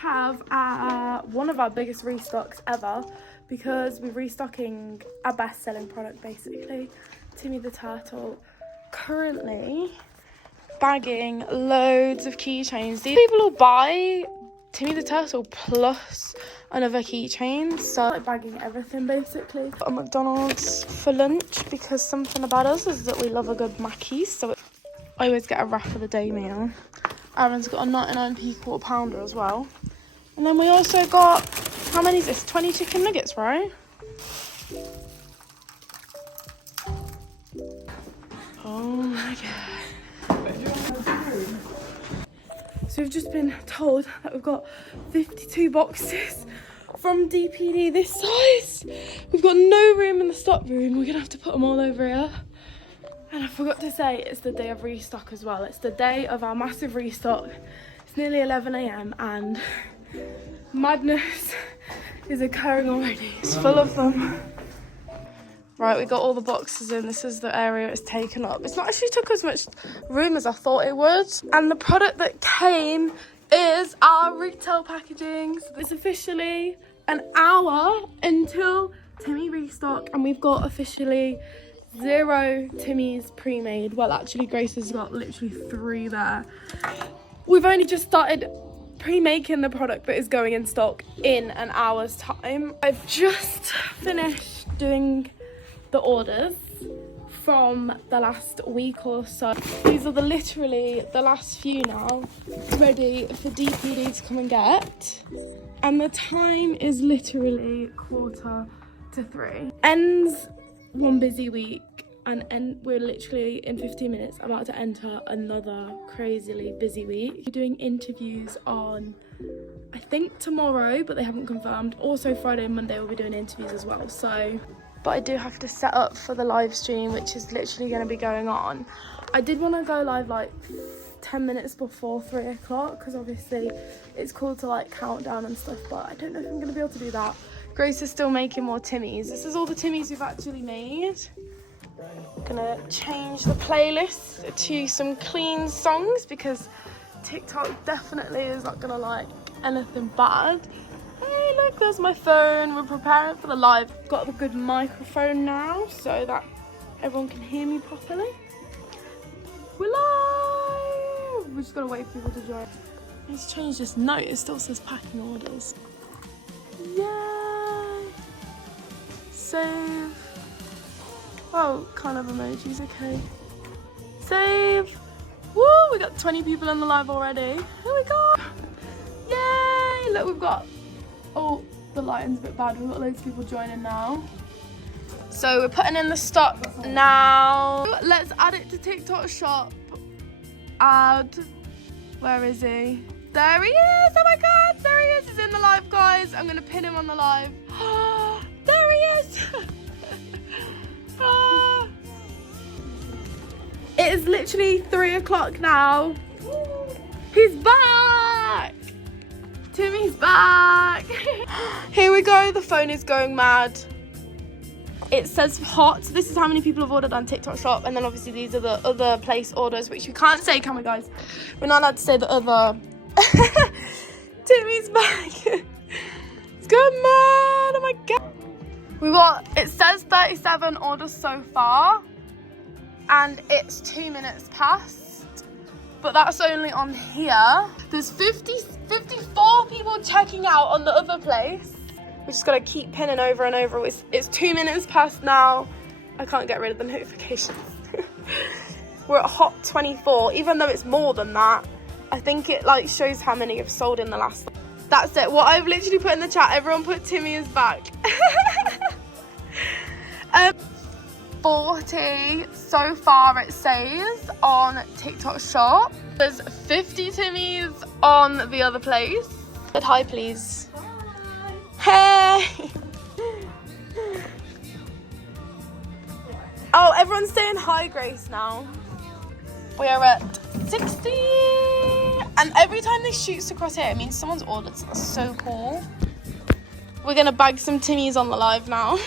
have one of our biggest restocks ever, because we're restocking our best-selling product basically, Timmy the Turtle. Currently bagging loads of keychains. These people will buy Timmy the Turtle plus another keychain, so like bagging everything basically. Got a McDonald's for lunch because something about us is that we love a good Mackies, so I always get a wrap of the day meal. Aaron's got a 99p quarter pounder as well, and then we also got, how many is this, 20 chicken nuggets, right? Oh my god. So we've just been told that we've got 52 boxes from DPD this size. We've got no room in the stock room. We're gonna have to put them all over here. And I forgot to say, it's the day of restock as well. It's the day of our massive restock. It's nearly 11 AM and madness is occurring already. It's full of them. Right, we got all the boxes in. This is the area it's taken up. It's not actually took as much room as I thought it would. And the product that came is our retail packaging. So it's officially an hour until Timmy restock, and we've got officially 0 Timmy's pre-made. Well, actually, Grace has got literally 3 there. We've only just started pre-making the product that is going in stock in an hour's time. I've just finished doing the orders from the last week or so. These are literally the last few now, ready for DPD to come and get. And the time is literally 2:45. Ends one busy week, and we're literally in 15 minutes about to enter another crazily busy week. We're doing interviews on, I think, tomorrow, but they haven't confirmed. Also Friday and Monday we'll be doing interviews as well. So, but I do have to set up for the live stream, which is literally going to be going on. I did want to go live like 10 minutes before 3 o'clock, because obviously it's cool to like count down and stuff, but I don't know if I'm going to be able to do that. Grace is still making more Timmys. This is all the Timmys we've actually made. I'm gonna change the playlist to some clean songs because TikTok definitely is not gonna like anything bad. Hey, look, there's my phone. We're preparing for the live. Got a good microphone now so that everyone can hear me properly. We're live! We just gotta wait for people to join. Let's change this note. It still says packing orders. Yay! Save. Oh, can't have emojis, okay. Save. Woo, we got 20 people in the live already. Here we go. Yay! Look, we've got, oh, the lighting's a bit bad. We've got loads of people joining now. So we're putting in the stock now. Let's add it to TikTok shop. Add. Where is he? There he is. Oh my God, there he is. He's in the live, guys. I'm gonna pin him on the live. There he is. It is literally 3 o'clock now. He's back. Timmy's back. Here we go. The phone is going mad. It says hot. This is how many people have ordered on TikTok shop, and then obviously these are the other place orders, which we can't say, can we, guys? We're not allowed to say the other. Timmy's back. It's going mad. Oh my God. We got, it says 37 orders so far, and it's 2 minutes past, but that's only on here. There's 54 people checking out on the other place. We just gotta keep pinning over and over. It's 2 minutes past now. I can't get rid of the notifications. We're at hot 24, even though it's more than that. I think it like shows how many have sold in the last. That's it. What I've literally put in the chat, everyone put Timmy is back. 40 so far it says on TikTok shop. There's 50 Timmys on the other place. But hi, please. Hi. Hey. Oh, everyone's saying hi, Grace, now. We are at 60. And every time they shoot across here, it means someone's ordered. So that's so cool. We're gonna bag some Timmys on the live now.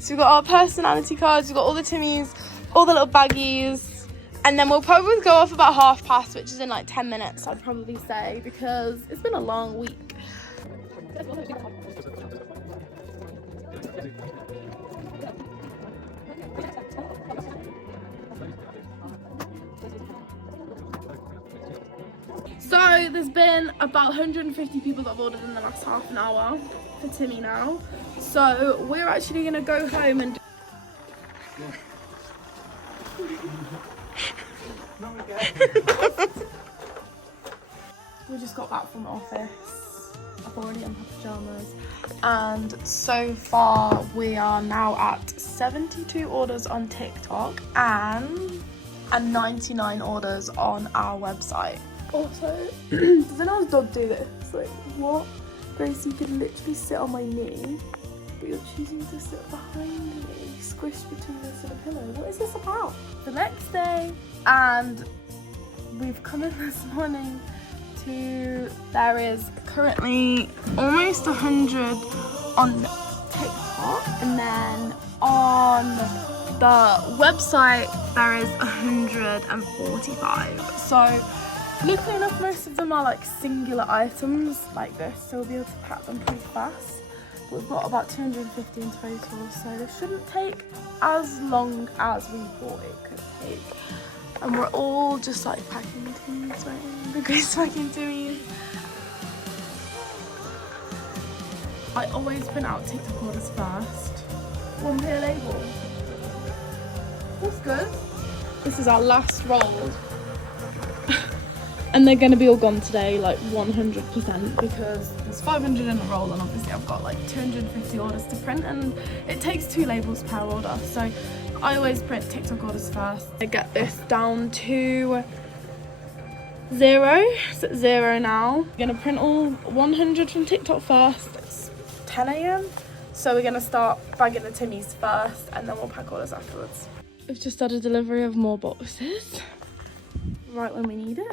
So we've got our personality cards, we've got all the Timmys, all the little baggies, And then we'll probably go off about past, which is in like 10 minutes, I'd probably say, because it's been a long week. So there's been about 150 people that have ordered in the last half an hour for Timmy now. So we're actually gonna go home and we just got back from the office. I've already in my pajamas, and so far we are now at 72 orders on TikTok and 99 orders on our website. Also, does anyone's dog do this? Like, what? Grace, you could literally sit on my knee, but you're choosing to sit behind me, squished between this and a pillow. What is this about? The next day, and we've come in this morning to, there is currently almost 100 on TikTok, and then on the website there is 145. So luckily enough, most of them are like singular items like this, so we'll be able to pack them pretty fast. But we've got about 250 in total, so this shouldn't take as long as we thought it could take. And we're all just like packing Timmy's right now. The Grace packing Timmy's. I always print out TikTok orders first. One per label. That's good. This is our last roll. And they're going to be all gone today, like 100%, because there's 500 in a roll, and obviously I've got like 250 orders to print, and it takes 2 labels per order. So I always print TikTok orders first. I get this down to 0. It's at 0 now. We're going to print all 100 from TikTok first. It's 10 AM. So we're going to start bagging the Timmys first, and then we'll pack orders afterwards. We've just had a delivery of more boxes right when we need it.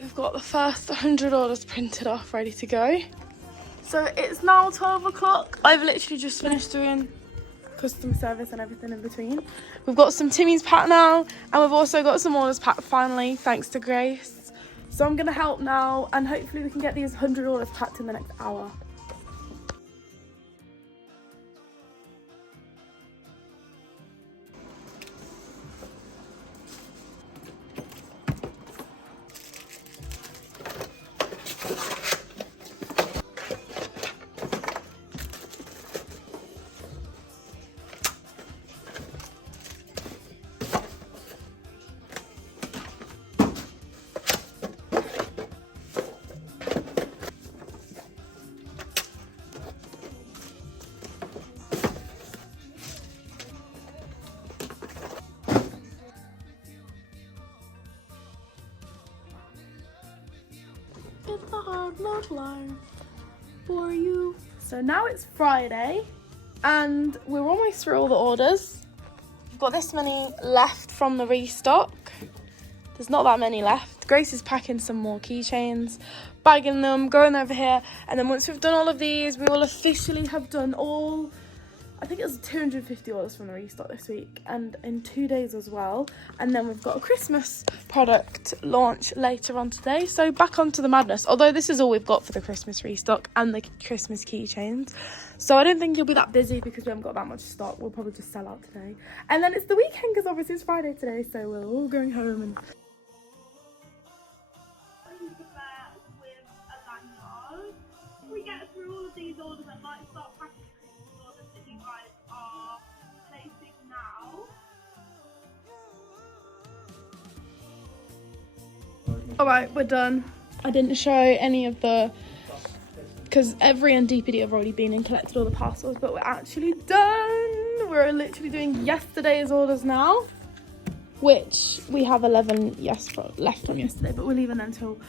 We've got the first 100 orders printed off, ready to go. So it's now 12 o'clock. I've literally just finished doing customer service and everything in between. We've got some Timmy's packed now, and we've also got some orders packed finally, thanks to Grace. So I'm gonna help now, and hopefully we can get these 100 orders packed in the next hour. It's a hard love line for you. So now it's Friday, and we're almost through all the orders. We've got this many left from the restock. There's not that many left. Grace is packing some more keychains, bagging them, going over here, and then once we've done all of these, we will officially have done all, I think it was 250 orders from the restock this week, and in 2 days as well. And then we've got a Christmas product launch later on today. So back onto the madness. Although this is all we've got for the Christmas restock and the Christmas keychains. So I don't think you'll be that busy because we haven't got that much stock. We'll probably just sell out today. And then it's the weekend because obviously it's Friday today. So we're all going home and... We get through all of these orders and might start packing orders that you guys are placing now. Alright, we're done. I didn't show any of the, because Every and DPD have already been and collected all the parcels, but we're actually done. We're literally doing yesterday's orders now, which we have 11 left from yesterday, but we're leaving until